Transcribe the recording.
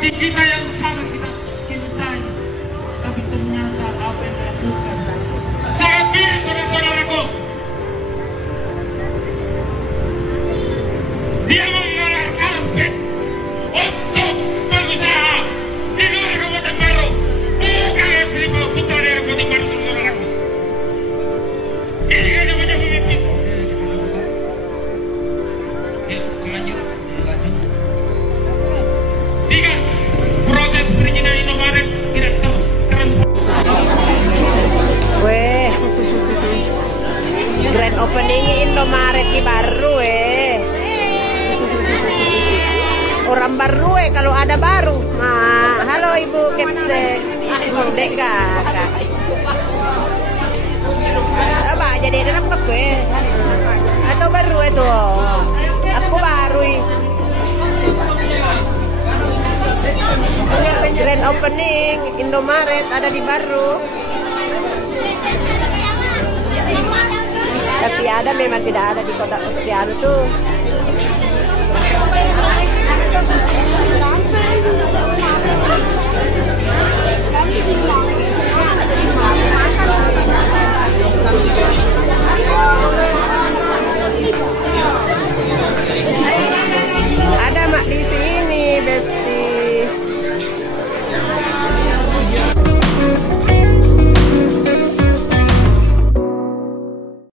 Di kita yang sangat kita cintai, tapi ternyata apa yang dilakukan sangat miris, saudara-saudaraku. Dia mengelar karpet untuk pengusaha di luar Kabupaten Baru, bukan Sri Putra dari Kabupaten Baru, saudaraku. Ini kan namanya pemimpin. Selanjutnya. Tiga, proses perizinan Indomaret tidak Weh, grand opening Indomaret di baru orang baru kalau ada baru. Halo Ibu Kapten, Deka. Apa jadi anak apa atau baru itu? Aku baru. Grand opening Indomaret ada di baru. Tapi ada memang tidak ada di kota Pontianak tuh. Ada mak di